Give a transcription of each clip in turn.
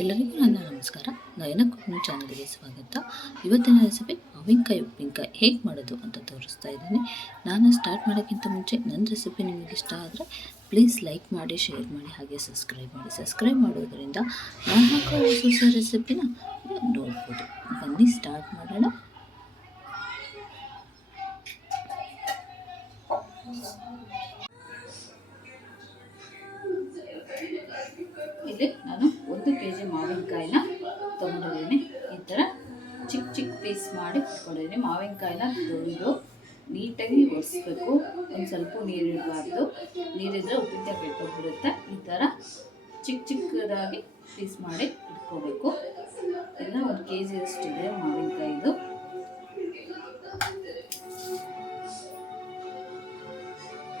ಎಲ್ಲರಿಗೂ ನನ್ನ ನಮಸ್ಕಾರ. ನಯನ ಕುಕಿಂಗ್ ಚಾನಲ್ಗೆ ಸ್ವಾಗತ. ಇವತ್ತಿನ ರೆಸಿಪಿ ಮಾವಿನಕಾಯಿ ಉಪ್ಪಿನಕಾಯಿ ಹೇಗೆ ಮಾಡೋದು ಅಂತ ತೋರಿಸ್ತಾ ಇದ್ದೀನಿ. ನಾನು ಸ್ಟಾರ್ಟ್ ಮಾಡೋಕ್ಕಿಂತ ಮುಂಚೆ ನನ್ನ ರೆಸಿಪಿ ನಿಮಗೆ ಇಷ್ಟ ಆದರೆ ಪ್ಲೀಸ್ ಲೈಕ್ ಮಾಡಿ, ಶೇರ್ ಮಾಡಿ, ಹಾಗೆ ಸಬ್ಸ್ಕ್ರೈಬ್ ಮಾಡಿ. ಸಬ್ಸ್ಕ್ರೈಬ್ ಮಾಡೋದರಿಂದ ನಾನು ಹಾಕೋ ಹೊಸ ರೆಸಿಪಿನ ನೋಡ್ಬೋದು. ಬನ್ನಿ ಸ್ಟಾರ್ಟ್ ಮಾಡೋಣ. ಇಲ್ಲಿ ನಾನು 1 kg ಮಾವಿನಕಾಯಿನ ತೊಗೊಂಡಿದ್ದೀನಿ. ಈ ಥರ ಚಿಕ್ಕ ಚಿಕ್ಕ ಪೀಸ್ ಮಾಡಿ ಇಟ್ಕೊಂಡಿದ್ದೀನಿ. ಮಾವಿನಕಾಯಿನ ತೊಳೆದು ನೀಟಾಗಿ ಒರೆಸ್ಬೇಕು. ಒಂದು ಸ್ವಲ್ಪ ನೀರಿಡಬಾರ್ದು, ನೀರಿದ್ರೆ ಉಪ್ಪಿನಕಾಯಿ ಕೆಟ್ಟೋಗ್ಬಿಡುತ್ತೆ. ಈ ಥರ ಚಿಕ್ಕ ಚಿಕ್ಕದಾಗಿ ಪೀಸ್ ಮಾಡಿ ಇಟ್ಕೋಬೇಕು. ಎಲ್ಲ 1 kg ಅಷ್ಟಿದೆ ಮಾವಿನಕಾಯಿದು.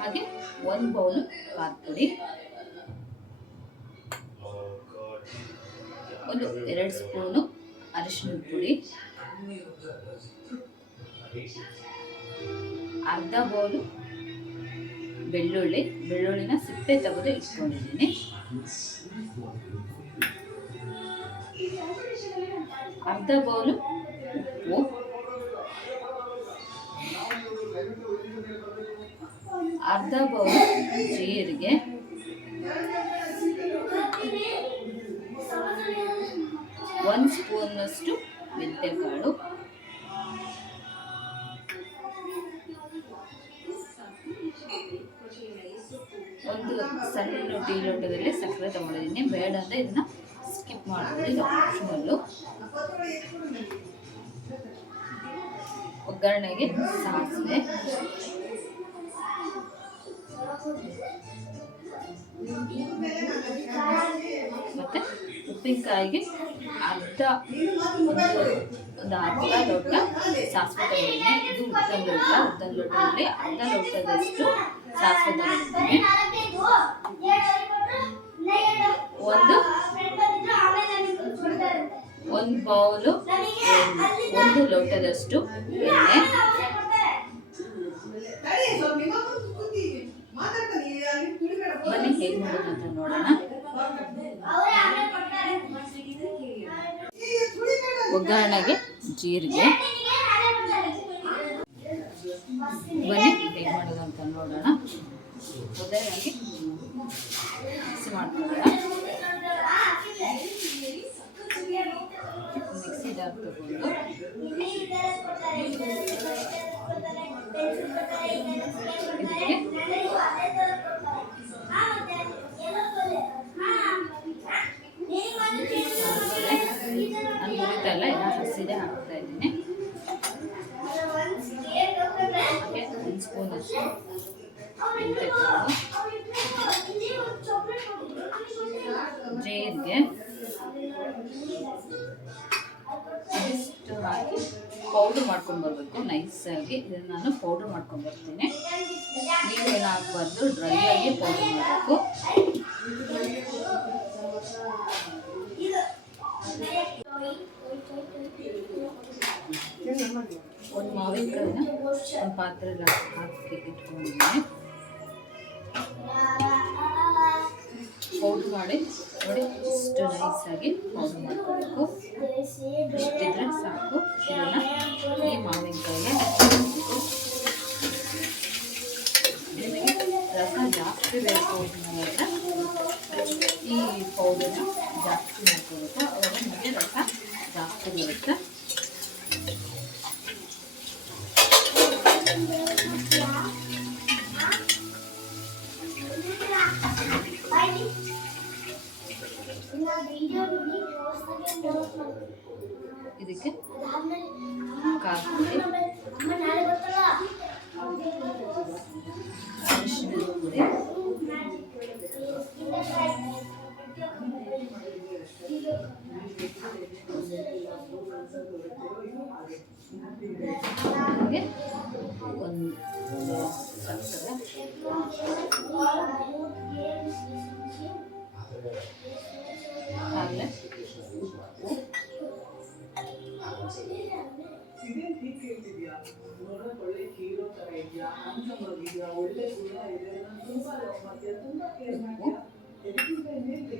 ಹಾಗೆ 1 ಬೌಲ್ ಖಾರದ ಪುಡಿ, 2 ಸ್ಪೂನು ಅರಿಶಿಣದ ಪುಡಿ, ಅರ್ಧ ಬೌಲು ಬೆಳ್ಳುಳ್ಳಿನ ಸಿಪ್ಪೆ ತೆಗೆದು ಇಟ್ಕೊಂಡಿದ್ದೀನಿ. ಅರ್ಧ ಬೌಲು ಉಪ್ಪು, ಅರ್ಧ ಬೌಲು ಜೀರಿಗೆ, 1 ಸ್ಪೂನ್ನಷ್ಟು ಮೆಂತ್ಯಕಾಳು, ಒಂದು ಸಣ್ಣ ಟೀ ಲೋಟದಲ್ಲಿ ಸಕ್ಕರೆ ತಗೊಂಡಿದ್ದೀನಿ. ಬೇಡ ಅಂದರೆ ಇದನ್ನ ಸ್ಕಿಪ್ ಮಾಡ್ಬೋದು, ಇದು ಆಪ್ಷನಲ್ಲು. ಒಗ್ಗರಣೆಗೆ ಸಾಸಿವೆ, ಮತ್ತೆ ಉಪ್ಪಿನಕಾಯಿಗೆ ಒಂದು ಅರ್ಧ ಲೋಟ ಸಾಸಿವೆ ತಗೊಂಡಿದ್ದೀನಿ. ಇದು ಉದ್ದ ಲೋಟದಲ್ಲಿ ಅರ್ಧ ಲೋಟದಷ್ಟು ಸಾಸಿವೆ ತಗೊಂಡಿದ್ದೀನಿ. ಒಂದು ಬೌಲು 1 ಲೋಟದಷ್ಟು ಎಣ್ಣೆ, ಬನ್ನಿ ಹೇಗೆ ಮಾಡೋದು ಅಂತ ನೋಡೋಣ. ಒಗ್ಗರಣೆಗೆ ಜೀರಿಗೆ, ಬನ್ನಿ ಹೇಗೆ ಮಾಡೋದು ಅಂತ ನೋಡೋಣ. ಮೊದಲಾಗಿ ಮಿಕ್ಸಿ ಮಾಡ್ಕೊಳ್ಳೋಣ. ಮಿಕ್ಸಿ ಜಾರ್ ತಗೊಂಡು ಇದಕ್ಕೆ ಹುರಿತಲ್ಲ, ಎಲ್ಲ ಹಸಿದೆ ಹಾಕ್ತಾ ಇದ್ದೀನಿ. ಹಾಗೆ 1 ಸ್ಪೂನ್ ಅಷ್ಟು ಮೆಂತ್ಯಕಾಳು, ಜೀರಿಗೆ ಇಷ್ಟು ಹಾಕಿ ಪೌಡ್ರ್ ಮಾಡ್ಕೊಂಡು ಬರಬೇಕು ನೈಸಾಗಿ. ಇದನ್ನು ನಾನು ಪೌಡ್ರ್ ಮಾಡ್ಕೊಂಡು ಬರ್ತೀನಿ. ನೀವೇನು ಹಾಕಬಾರ್ದು, ಡ್ರೈ ಆಗಿ ಪೌಡ್ರ್ ಮಾಡಬೇಕು. ಒಂದು ಮಾವಿನಕಾಯಿನ ಒಂದು ಪಾತ್ರೆಯಲ್ಲಿ ಹಾಕಿ ಇಟ್ಕೊಂಡಿದ್ದೀನಿ. ಪೌಡ್ರ್ ಮಾಡಿ ನೋಡಿ, ಇಷ್ಟು ನೈಸಾಗಿ ಪೌಡ್ರ್ ಮಾಡ್ಕೋಬೇಕು. ಇಷ್ಟಿದ್ರೆ ಸಾಕು. ಇದನ್ನು ಈ ಮಾವಿನಕಾಯಿಗೆ ಹಾಕಬೇಕು. ನಿಮಗೆ ರಸ ಜಾಸ್ತಿ ಬೇಕು ಅಂದರೆ ಈ ಪೌಡರ್ನ ಜಾಸ್ತಿ ಮಾಡ್ಕೋಬೇಕು. ಅವಾಗ ನಿಮಗೆ ರಸ ಜಾಸ್ತಿ ಬರುತ್ತೆ. ಇದಕ್ಕೆ ಖಾರದ ಪುಡಿ, ಅರಿಶಿಣದ ಪುಡಿ, ಹಾಗೆ ಒಂದು ಸಕ್ಕರೆ, ಹಾಗೆ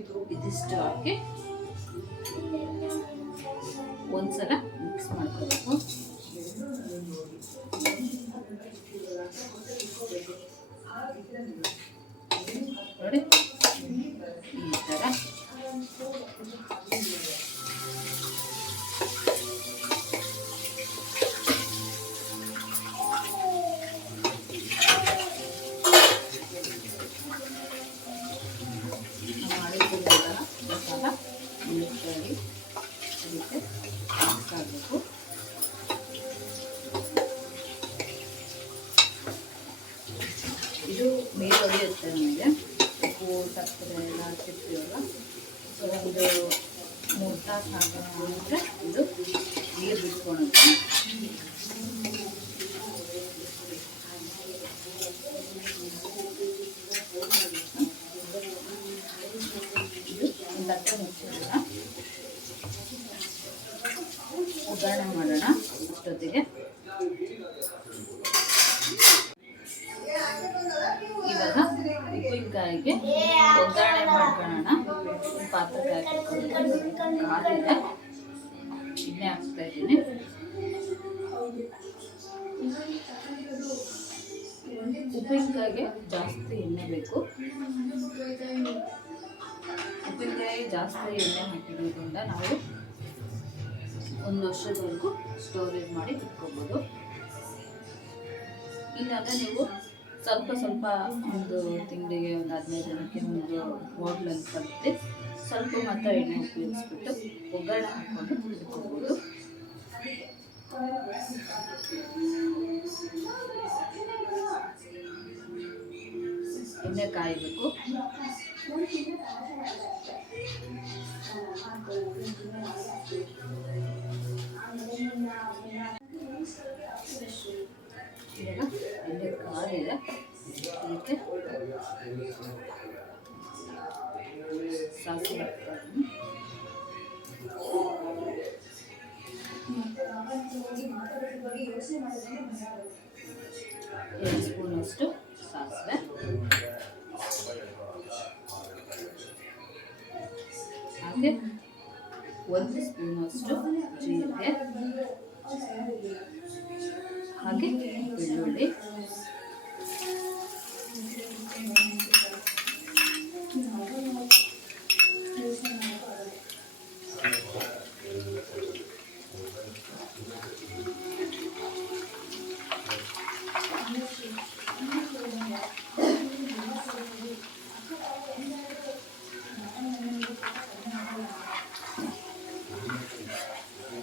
ಉಪ್ಪು, ಇದಿಷ್ಟು ಹಾಕಿ ಒಂದ್ಸಲ ಮಿಕ್ಸ್ ಮಾಡ್ಕೋಬೇಕು. ನೋಡಿ ಈ ಥರ ಮಸಾಲ ನೀಟಾಗಿ ಅದಕ್ಕೆ ಮಿಕ್ಸ್ ಆಗಬೇಕು. ಇದು ಮೇಲೋಗಿ ಇರುತ್ತೆ ನಮಗೆ. ಉಪ್ಪು ಸಕ್ಕರೆ ಎಲ್ಲ ಹಾಕಿರ್ತೀವಲ್ಲ, ಸೊ ಒಂದು 3 ತಾಸು ಹಾಕಿದ್ರೆ ಇದು ನೀರು ಬಿಟ್ಕೊಳುತ್ತೆ. ಒಗ್ಗರಣೆ ಮಾಡೋಣ ಅಷ್ಟೊತ್ತಿಗೆ. ಇವಾಗ ಉಪ್ಪಿನಕಾಯಿಗೆ ಒಗ್ಗರಣೆ ಮಾಡ್ಕೊಳ್ಳೋಣ. ಪಾತ್ರೆಗೆ ಹಾಕಿಟ್ಕೊಂಡು ಕಾದಿದೆ, ಎಣ್ಣೆ ಹಾಕ್ತಾ ಇದ್ದೀನಿ. ಉಪ್ಪಿನಕಾಯಿಗೆ ಜಾಸ್ತಿ ಎಣ್ಣೆ ಬೇಕು. ಉಪ್ಪಿನಕಾಯಿ ಜಾಸ್ತಿ ಎಣ್ಣೆ ಹಾಕಿರೋದ್ರಿಂದ ನಾವು 1 ವರ್ಷದವರೆಗೂ ಸ್ಟೋರೇಜ್ ಮಾಡಿ ಇಟ್ಕೋಬೋದು. ಇಲ್ಲಾಂದರೆ ನೀವು ಸ್ವಲ್ಪ ಸ್ವಲ್ಪ ಒಂದು ತಿಂಗಳಿಗೆ ಒಂದು 15 ದಿನಕ್ಕೆ ಒಂದು ಹೋಟ್ಲಲ್ಲಿ ಕಲಿತು ಸ್ವಲ್ಪ ಮಾತ್ರ ಎಣ್ಣೆ ಉಪಯೋಗಿಸ್ಬಿಟ್ಟು ಒಗ್ಗರಣೆ ಹಾಕ್ಕೊಂಡು ಇಟ್ಕೋಬೋದು. ಎಣ್ಣೆ ಕಾಯಬೇಕು. ಇವಾಗ ಎಣ್ಣೆ ಕಾದಿದೆ, ಅದಕ್ಕೆ ಸಾಸಿವೆ ಹಾಕ್ತೀನಿ. 2 ಸ್ಪೂನಷ್ಟು ಸಾಸಿವೆ, ಹಾಗೆ 1 ಸ್ಪೂನಷ್ಟು ಜೀರಿಗೆ, ಹಾಗೆ ಬೆಳ್ಳುಳ್ಳಿ,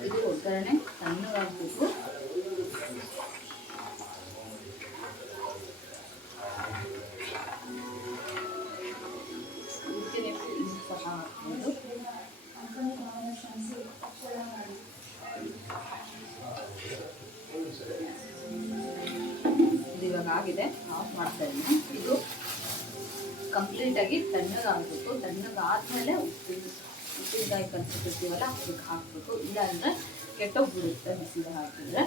ಇದು ಒಗ್ಗರಣೆ ತಣ್ಣಗಾಗಬೇಕು. ಸಹ ಹಾಕ್ಬೋದು. ಇದು ಇವಾಗ ಆಗಿದೆ, ಆಫ್ ಮಾಡ್ತಾ ಇದ್ದೀನಿ. ಇದು ಕಂಪ್ಲೀಟಾಗಿ ತಣ್ಣಗಾಗಬೇಕು. ತಣ್ಣಗಾದ್ಮೇಲೆ ಉಪ್ಪಿನಕಾಯಿ ಕಲಿಸಿರ್ತೀವಲ್ಲ ಅದಕ್ಕೆ ಹಾಕಬೇಕು, ಇಲ್ಲಾಂದರೆ ಕೆಟ್ಟೋಗ್ಬಿಡುತ್ತೆ ಬಿಸಿಲು ಹಾಕಿದ್ರೆ.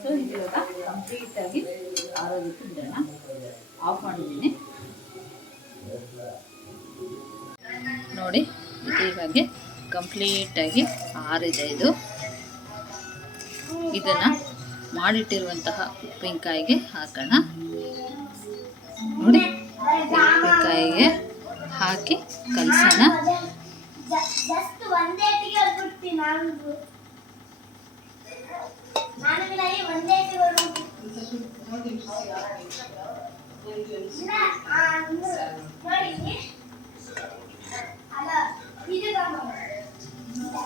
ಸೊ ಇದು ಇವಾಗ ಕಂಪ್ಲೀಟಾಗಿ ಆರೋದಕ್ಕೆ ಬಿಡೋಣ. ಆಫ್ ಮಾಡಿದ್ದೀನಿ. ನೋಡಿ ಇದು ಇವಾಗ ಕಂಪ್ಲೀಟಾಗಿ ಆರಿದೆ. ಇದನ್ನು ಮಾಡಿಟ್ಟಿರುವಂತಹ ಉಪ್ಪಿನಕಾಯಿಗೆ ಹಾಕೋಣ. ನೋಡಿ ಉಪ್ಪಿನಕಾಯಿಗೆ ಹಾಕಿ ಕಲಸೋಣ.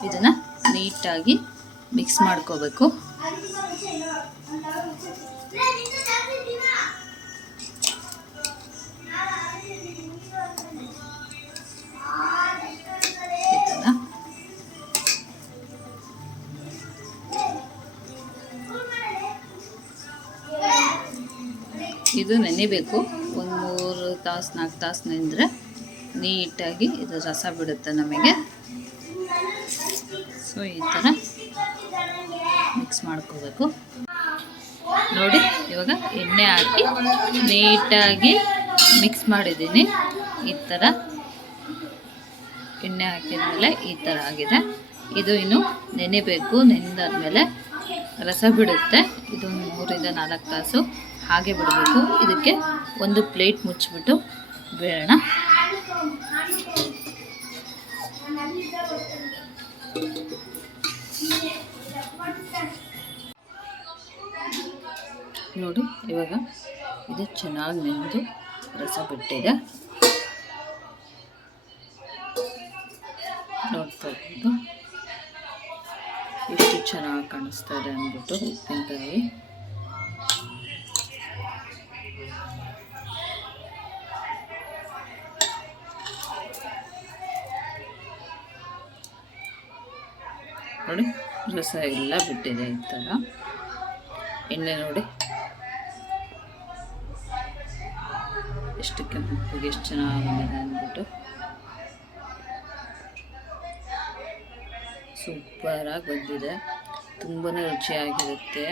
ಇದನ್ನ ನೀಟಾಗಿ ಮಿಕ್ಸ್ ಮಾಡ್ಕೋಬೇಕು. ಇದು ನೆನೆಬೇಕು. ಒಂದು 3 ತಾಸು 4 ತಾಸು ನೆಂದರೆ ನೀಟಾಗಿ ಇದು ರಸ ಬಿಡುತ್ತೆ ನಮಗೆ. ಸೊ ಈ ಥರ ಮಿಕ್ಸ್ ಮಾಡ್ಕೋಬೇಕು. ನೋಡಿ ಇವಾಗ ಎಣ್ಣೆ ಹಾಕಿ ನೀಟಾಗಿ ಮಿಕ್ಸ್ ಮಾಡಿದ್ದೀನಿ. ಈ ಥರ ಎಣ್ಣೆ ಹಾಕಿದ್ಮೇಲೆ ಈ ಥರ ಆಗಿದೆ. ಇದು ಇನ್ನು ನೆನೆಬೇಕು. ನೆನೆದಾದ್ಮೇಲೆ ರಸ ಬಿಡುತ್ತೆ. ಇದು 3-4 ತಾಸು ಹಾಗೆ ಬಿಡಬೇಕು. ಇದಕ್ಕೆ ಒಂದು ಪ್ಲೇಟ್ ಮುಚ್ಚಿಬಿಟ್ಟು ಬೇಡ. ನೋಡಿ ಇವಾಗ ಇದು ಚೆನ್ನಾಗಿ ನೆಂದು ರಸ ಬಿಟ್ಟಿದೆ. ನೋಡ್ತಾ ಇರ್ಬೋದು ಎಷ್ಟು ಚೆನ್ನಾಗಿ ಕಾಣಿಸ್ತಾ ಇದೆ ಅಂದ್ಬಿಟ್ಟು ಉಪ್ಪಿನಕಾಯಿ. ನೋಡಿ ರಸ ಎಲ್ಲ ಬಿಟ್ಟಿದೆ. ಈ ಥರ ಎಣ್ಣೆ ನೋಡಿ ಎಷ್ಟು ಕೆಂಪಿಗೆ ಎಷ್ಟು ಚೆನ್ನಾಗಿ ಬಂದಿದೆ ಅಂದ್ಬಿಟ್ಟು. ಸೂಪರಾಗಿ ಬಂದಿದೆ. ತುಂಬಾ ರುಚಿಯಾಗಿರುತ್ತೆ,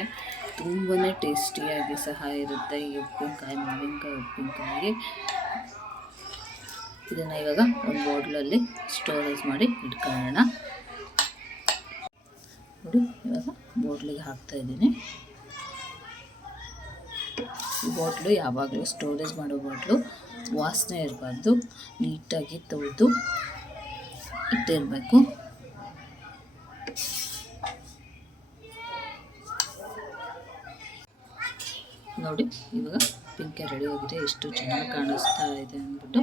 ತುಂಬಾ ಟೇಸ್ಟಿಯಾಗಿ ಸಹ ಇರುತ್ತೆ ಈ ಉಪ್ಪಿನಕಾಯಿ, ಮಾವಿನಕಾಯಿ ಉಪ್ಪಿನಕಾಯಿ. ಇದನ್ನು ಇವಾಗ ಒಂದು ಬಾಟ್ಲಲ್ಲಿ ಸ್ಟೋರೇಜ್ ಮಾಡಿ ಇಟ್ಕೊಳ್ಳೋಣ. ನೋಡಿ ಇವಾಗ ಬಾಟ್ಲಿಗೆ ಹಾಕ್ತಾಯಿದ್ದೀನಿ. ಈ ಬಾಟ್ಲು ಯಾವಾಗಲೂ ಸ್ಟೋರೇಜ್ ಮಾಡೋ ಬಾಟ್ಲು ವಾಸನೆ ಇರಬಾರ್ದು, ನೀಟಾಗಿ ತೊಳೆದು ಇಟ್ಟಿರಬೇಕು. ನೋಡಿ ಇವಾಗ ಉಪ್ಪಿನಕಾಯಿ ರೆಡಿ ಆಗಿದೆ. ಎಷ್ಟು ಚೆನ್ನಾಗಿ ಕಾಣಿಸ್ತಾ ಇದೆ ಅಂದ್ಬಿಟ್ಟು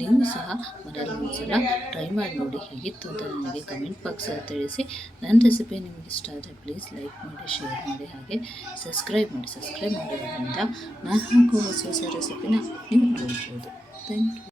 ನೀವು ಸಹ ಮನೇಲಿ ಒಂದ್ಸಲ ಟ್ರೈ ಮಾಡಿ ನೋಡಿ ಹೇಗಿತ್ತು ಅಂತ ನನಗೆ ಕಮೆಂಟ್ ಬಾಕ್ಸಲ್ಲಿ ತಿಳಿಸಿ. ನನ್ನ ರೆಸಿಪಿ ನಿಮಗೆ ಇಷ್ಟ ಆದರೆ ಪ್ಲೀಸ್ ಲೈಕ್ ಮಾಡಿ, ಶೇರ್ ಮಾಡಿ, ಹಾಗೆ ಸಬ್ಸ್ಕ್ರೈಬ್ ಮಾಡಿ. ಸಬ್ಸ್ಕ್ರೈಬ್ ಮಾಡೋದ್ರಿಂದ ನಾನು ಹಾಕುವ ಹೊಸ ಹೊಸ ರೆಸಿಪಿನ ನೀವು ನೋಡ್ಬೋದು. Thank you.